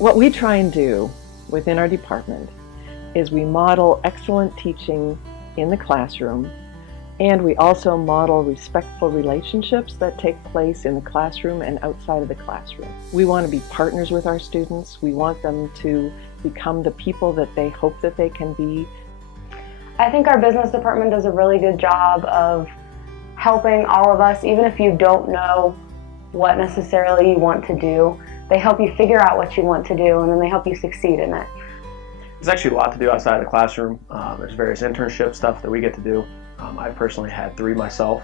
What we try and do within our department is we model excellent teaching in the classroom, and we also model respectful relationships that take place in the classroom and outside of the classroom. We want to be partners with our students. We want them to become the people that they hope that they can be. I think our business department does a really good job of helping all of us, even if you don't know what necessarily you want to do. They help you figure out what you want to do, and then they help you succeed in it. There's actually a lot to do outside of the classroom. There's various internship stuff that we get to do. I personally had 3 myself.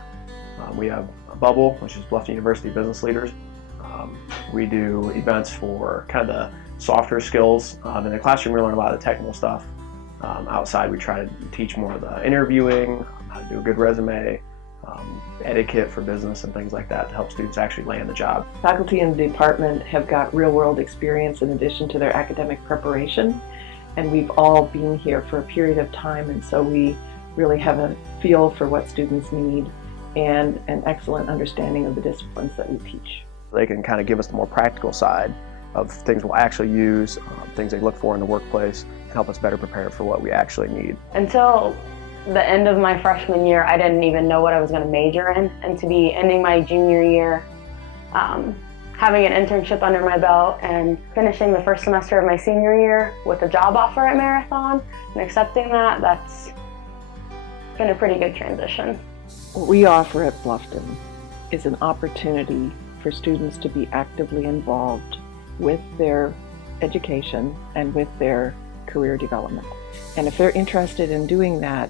We have a BUBL, which is Bluffton University Business Leaders. We do events for kind of the softer skills. In the classroom, we learn a lot of the technical stuff. Outside, we try to teach more of the interviewing, how to do a good resume, etiquette for business and things like that to help students actually land the job. Faculty in the department have got real-world experience in addition to their academic preparation, and we've all been here for a period of time, and so we really have a feel for what students need and an excellent understanding of the disciplines that we teach. They can kind of give us the more practical side of things we'll actually use, things they look for in the workplace, and help us better prepare for what we actually need. Until the end of my freshman year, I didn't even know what I was going to major in, and to be ending my junior year, having an internship under my belt and finishing the first semester of my senior year with a job offer at Marathon and accepting that, that's been a pretty good transition. What we offer at Bluffton is an opportunity for students to be actively involved with their education and with their career development. And if they're interested in doing that,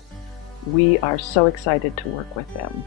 we are so excited to work with them.